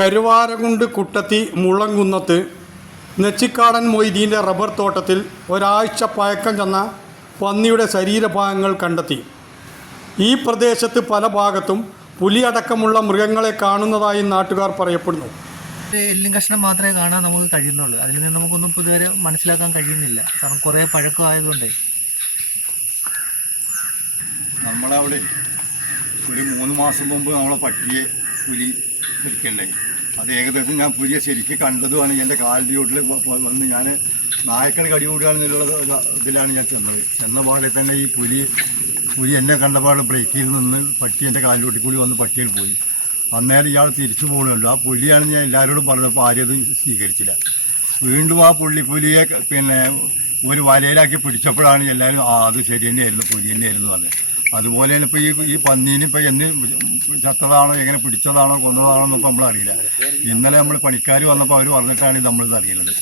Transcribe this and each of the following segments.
കരുവാരകുണ്ട് കുട്ടത്തി മുളങ്കുന്നത്ത് നെച്ചിക്കാടൻ മൊയ്തീന്റെ റബ്ബർ തോട്ടത്തിൽ ഒരാഴ്ച പഴക്കം ചെന്ന പന്നിയുടെ ശരീരഭാഗങ്ങൾ കണ്ടെത്തി. ഈ പ്രദേശത്ത് പല ഭാഗത്തും പുലിയടക്കമുള്ള മൃഗങ്ങളെ കാണുന്നതായി നാട്ടുകാർ പറയപ്പെടുന്നു. എല്ലും കഷ്ണം മാത്രമേ കാണാൻ നമുക്ക് കഴിയുന്നുള്ളൂ. അതിൽ നിന്ന് നമുക്കൊന്നും ഇതുവരെ മനസ്സിലാക്കാൻ കഴിയുന്നില്ല. കാരണം കുറേ പഴക്കം ആയതുകൊണ്ട്. നമ്മളവിടെ ഒരു മൂന്ന് മാസം മുമ്പ് നമ്മളെ പട്ടിയെ പുലി പിടിക്കണ്ടായി അത് ഏകദേശം ഞാൻ പുതിയ ശരിക്ക് കണ്ടതുമാണ്. എന്റെ കാലിന്റെ ചോട്ടിൽ വന്ന് ഞാൻ നായക്കന് കടി കൂടുകയാണെന്നുള്ള ഇതിലാണ് ഞാൻ ചെന്നത്. ചെന്ന പാടെ തന്നെ ഈ പുലി പുലി എന്നെ കണ്ടപാട് ബ്രേക്കിൽ നിന്ന് പട്ടി എന്റെ കാലിലോട്ടിൽ കൂടി വന്ന് പട്ടിയിൽ പോയി. അന്നേരം ഇയാൾ തിരിച്ചു പോകുന്നുണ്ട് ആ പുലിയാണ് ഞാൻ എല്ലാവരോടും പറഞ്ഞപ്പോൾ ആരും അത് സ്വീകരിച്ചില്ല. വീണ്ടും ആ പുള്ളി പുലിയെ പിന്നെ ഒരു വലയിലാക്കി പിടിച്ചപ്പോഴാണ് എല്ലാവരും ആ അത് ശരി തന്നെയായിരുന്നു പുലി തന്നെയായിരുന്നു പറഞ്ഞത്. അതുപോലെയാണ് ഇപ്പോൾ ഈ ഈ പന്നീനെ ഇപ്പോൾ എന്ന് ചത്തതാണോ എങ്ങനെ പിടിച്ചതാണോ കൊന്നതാണോ എന്നൊക്കെ നമ്മളറിയില്ല ഇന്നലെ നമ്മൾ പണിക്കാർ വന്നപ്പോൾ അവർ പറഞ്ഞിട്ടാണ് ഇത് നമ്മളിത് അറിയുന്നത്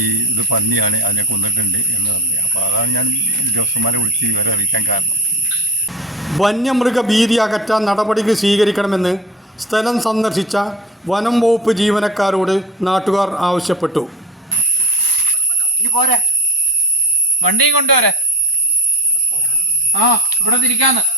ഈ ഇത് പന്നിയാണ് അതിനെ കൊന്നിട്ടുണ്ട് എന്ന് പറഞ്ഞു. അപ്പോൾ അതാണ് ഞാൻ ഉദ്യോഗസ്ഥന്മാരെ വിളിച്ച് ഇവരെ അറിയിക്കാൻ കാരണം. വന്യമൃഗ ഭീതി അകറ്റാൻ നടപടികൾ സ്വീകരിക്കണമെന്ന് സ്ഥലം സന്ദർശിച്ച വനം വകുപ്പ് ജീവനക്കാരോട് നാട്ടുകാർ ആവശ്യപ്പെട്ടു. വണ്ടിയും കൊണ്ടുവരെ. ആ ഇവിടെ തിരിക്കാന്ന്.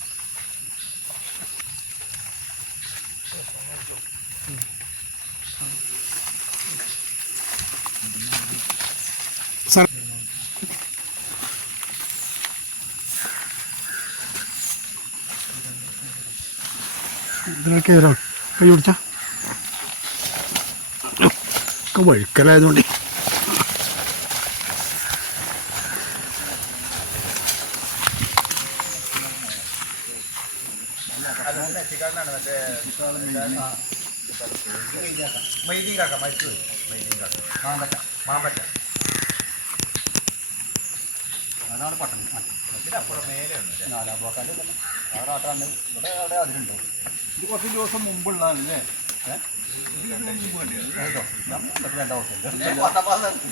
ഇതിനൊക്കെ കൈ പിടിച്ച ഒക്കെ വഴുക്കലായതുകൊണ്ട് ഇത് കുറച്ച് ദിവസം മുമ്പുള്ളതാണ് അല്ലേ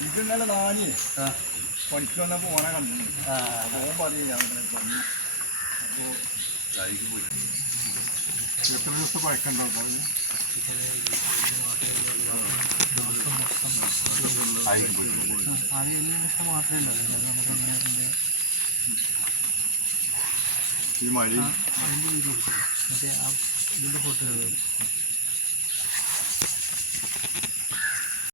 ഇത് ഇന്നലെ നാണി പണിക്ക് വന്നപ്പോൾ ഓനെ കണ്ടിട്ടുണ്ട് ഓൻ പറയും അവിടെ പണി അപ്പോൾ എത്ര ദിവസത്തെ പഴക്കണ്ടോ പറഞ്ഞു ആദ്യം എല്ലും കഷ്ണം പോണ കണ്ടു അല്ലാതെ നമുക്ക് ഒന്ന് ഇതിന്റെ ഈ മഴ അതിന്റെ വീഡിയോ എടുക്കും മറ്റേ മഴ ഇതിന്റെ ഫോട്ടോ